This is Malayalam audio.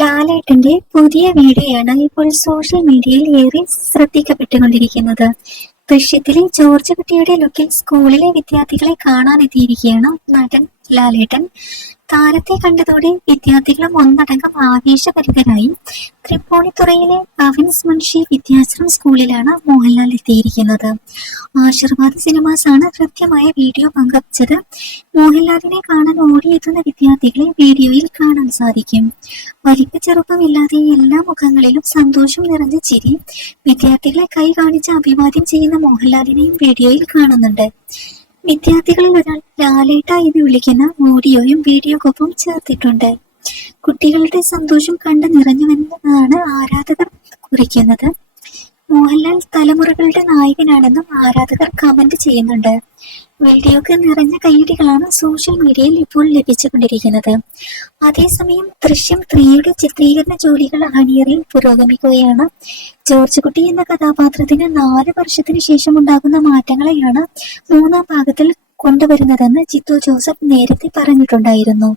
ലാലേട്ടന്റെ പുതിയ വീഡിയോയാണ് ഇപ്പോൾ സോഷ്യൽ മീഡിയയിൽ ഏറെ ശ്രദ്ധിക്കപ്പെട്ടുകൊണ്ടിരിക്കുന്നത്. ദൃശ്യത്തിലെ ജോർജ് കുട്ടിയുടെ ലുക്കിൽ സ്കൂളിലെ വിദ്യാർത്ഥികളെ കാണാനെത്തിയിരിക്കുകയാണ് നടൻ ലാലേട്ടൻ. താരത്തെ കണ്ടതോടെ വിദ്യാർത്ഥികളും ഒന്നടങ്കം ആവേശഭരിതരായി. തൃപ്പൂണിത്തുറയിലെ ഭവൻസ് മുൻഷി വിദ്യാശ്രം സ്കൂളിലാണ് മോഹൻലാൽ എത്തിയിരിക്കുന്നത്. ആശീർവാദ് സിനിമാസ് ആണ് കൃത്യമായ വീഡിയോ പങ്കുവച്ചത്. മോഹൻലാലിനെ കാണാൻ ഓടിയെത്തുന്ന വിദ്യാർത്ഥികളെ വീഡിയോയിൽ കാണാൻ സാധിക്കും. വലിപ്പ ചെറുപ്പമില്ലാതെ എല്ലാ മുഖങ്ങളിലും സന്തോഷം നിറഞ്ഞ ചിരി. വിദ്യാർത്ഥികളെ കൈ കാണിച്ച് അഭിവാദ്യം ചെയ്യുന്ന മോഹൻലാലിനെയും വീഡിയോയിൽ കാണുന്നുണ്ട്. വിദ്യാർത്ഥികളിൽ ഒരാൾ ലാലേട്ട എന്ന് വിളിക്കുന്ന ഓഡിയോയും വീഡിയോക്കൊപ്പം ചേർത്തിട്ടുണ്ട്. കുട്ടികളുടെ സന്തോഷം കണ്ട് നിറഞ്ഞുവെന്നാണ് ആരാധകർ കുറിക്കുന്നത്. മോഹൻലാൽ തലമുറകളുടെ നായകനാണെന്നും ആരാധകർ കമന്റ് ചെയ്യുന്നുണ്ട്. വീഡിയോക്ക് നിറഞ്ഞ കയ്യടികളാണ് സോഷ്യൽ മീഡിയയിൽ ഇപ്പോൾ ലഭിച്ചുകൊണ്ടിരിക്കുന്നത്. അതേസമയം ദൃശ്യം 3യുടെ ചിത്രീകരണ ജോലികൾ അണിയറയിൽ പുരോഗമിക്കുകയാണ്. ജോർജ് കുട്ടി എന്ന കഥാപാത്രത്തിന് 4 വർഷത്തിന് ശേഷം ഉണ്ടാകുന്ന മാറ്റങ്ങളെയാണ് 3ാം ഭാഗത്തിൽ കൊണ്ടുവരുന്നതെന്ന് ജിത്തു ജോസഫ് നേരത്തെ പറഞ്ഞിട്ടുണ്ടായിരുന്നു.